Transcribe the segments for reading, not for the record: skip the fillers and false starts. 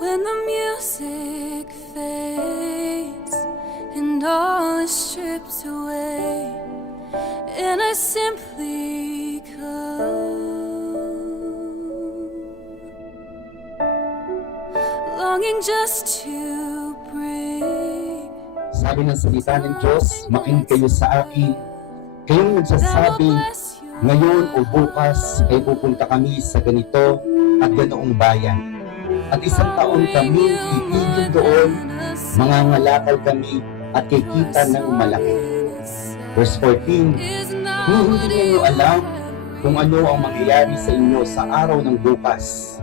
when the music fades and all is stripped away, and I simply come, longing just to bring. Sabi ng salita ng Diyos, makinig kayo sa akin. Kayong nagsasabi, ngayon o bukas ay pupunta kami sa ganito at ganoong bayan. At isang taon kami titigil doon, mangangalakal kami at kikita ng malaki. Verse 14, hindi ninyo alam kung ano ang mangyayari sa inyo sa araw ng bukas.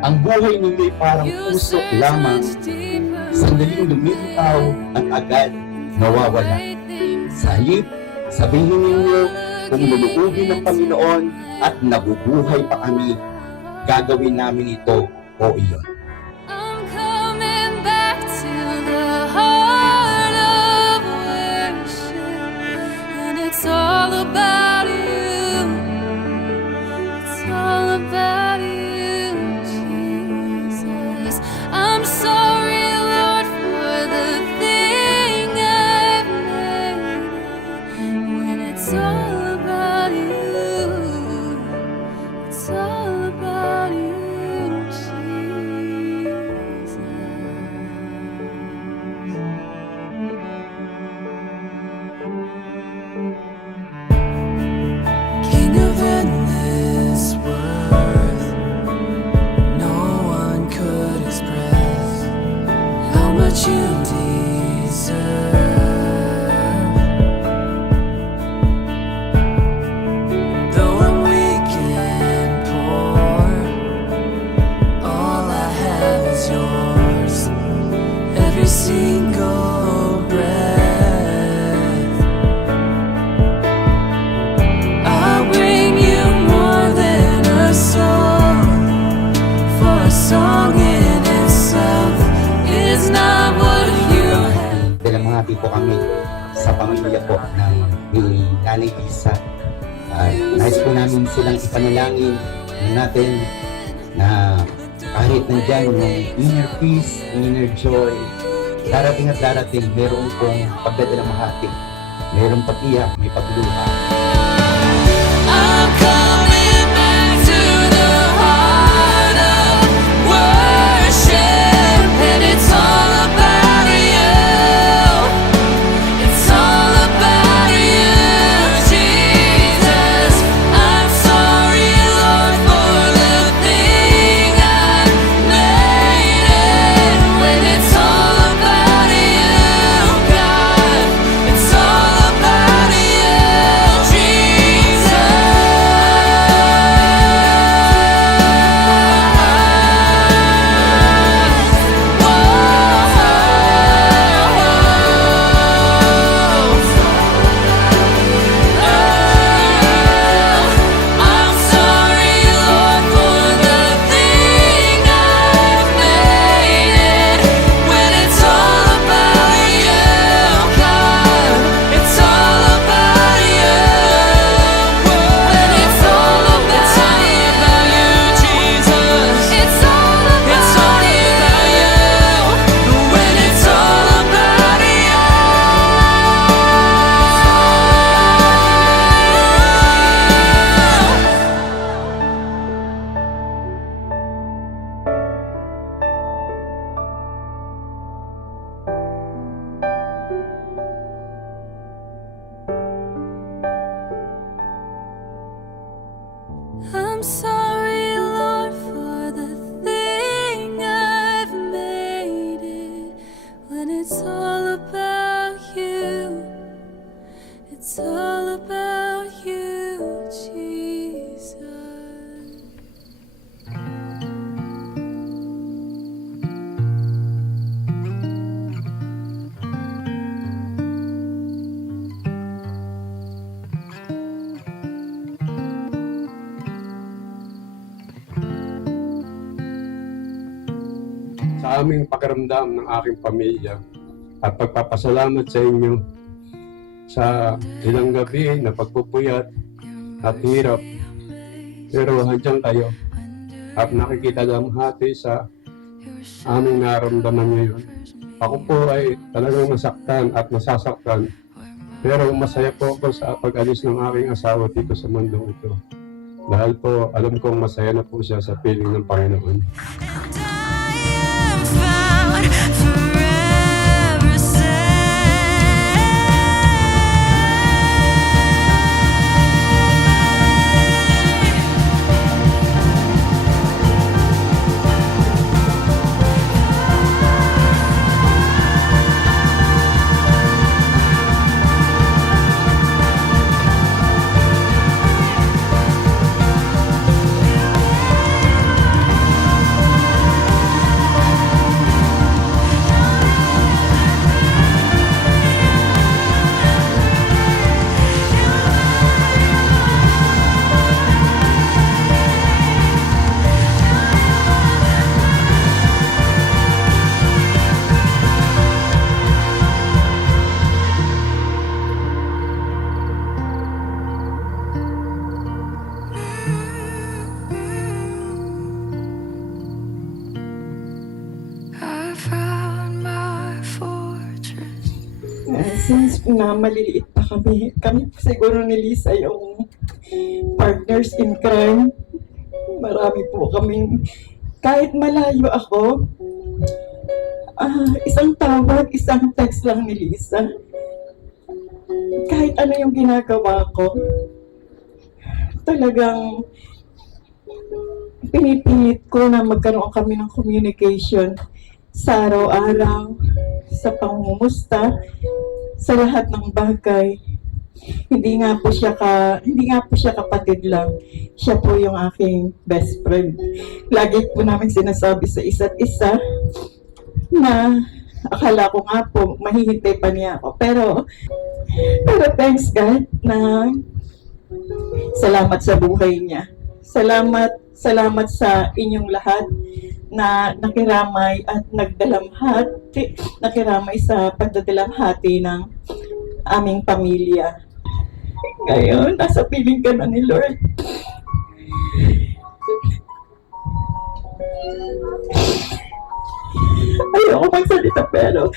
Ang buhay ninyo'y parang usok lamang, sandaling lumilitaw at agad nawawala. Sa halip, sabihin ninyo kung luluubin ng Panginoon at nabubuhay pa kami, gagawin namin ito o iyon. I'm coming back to the heart of worship, and it's all about you. It's all about you, Jesus. I'm sorry, Lord, for the thing I've made, when it's all about you. It's all about you. King of endless worth, no one could express how much you deserve. Though I'm weak and poor, all I have is yours. Every single breath, I'll bring you more than a song, for a song in itself is not what you have. Dalamhati po kami sa pamilya po ng ni Nanay Isa. Nais po namin silang ipanalangin natin na kahit nandyan yung inner peace, inner joy, darating at darating, meron pong pagdadalamhati, meron patiyak, may pagluha. I'm coming back to the heart of worship, and it's all about you. It's all about you, Jesus. I'm sorry, Lord, for the thing I've made, when it's all about you, God. It's all about you, Jesus. I'm sorry, Lord, for the thing I've made, when it's all about you, God. It's all about you. When it's all about you, Jesus. It's all about you. When it's all about you. I'm sorry, Lord, for the thing I've made it, when it's all about you. It's all about you, Jesus. Sa aming pakiramdam ng aking pamilya at pagpapasalamat sa inyo sa ilang gabi na pagpupuyat at hirap. Pero handyan kayo at nakikita lamhati sa aming naramdaman ngayon. Ako po ay talagang nasaktan at nasasaktan. Pero masaya po ako sa pag-alis ng aking asawa dito sa mundong ito. Dahil po, alam kong masaya na po siya sa piling ng Panginoon. And I am found forever safe. I found my fortress. Since na maliliit pa kami po siguro ni Lisa yung partners in crime. Marami po kaming, kahit malayo ako, isang tawag, isang text lang ni Lisa. Kahit ano yung ginagawa ko, talagang pinipilit ko na magkaroon kami ng communication sa araw-araw, sa pangumusta, sa lahat ng bagay. Hindi nga po siya kapatid lang. Siya po yung aking best friend. Lagi po namin sinasabi sa isa't isa na akala ko nga po mahihintay pa niya ako. Pero thanks God na salamat sa buhay niya. Salamat sa inyong lahat na nakiramay at nakiramay sa pagdadalamhati ng aming pamilya. Ngayon, nasa piling ka na ni Lord. Ayoko magsalita pero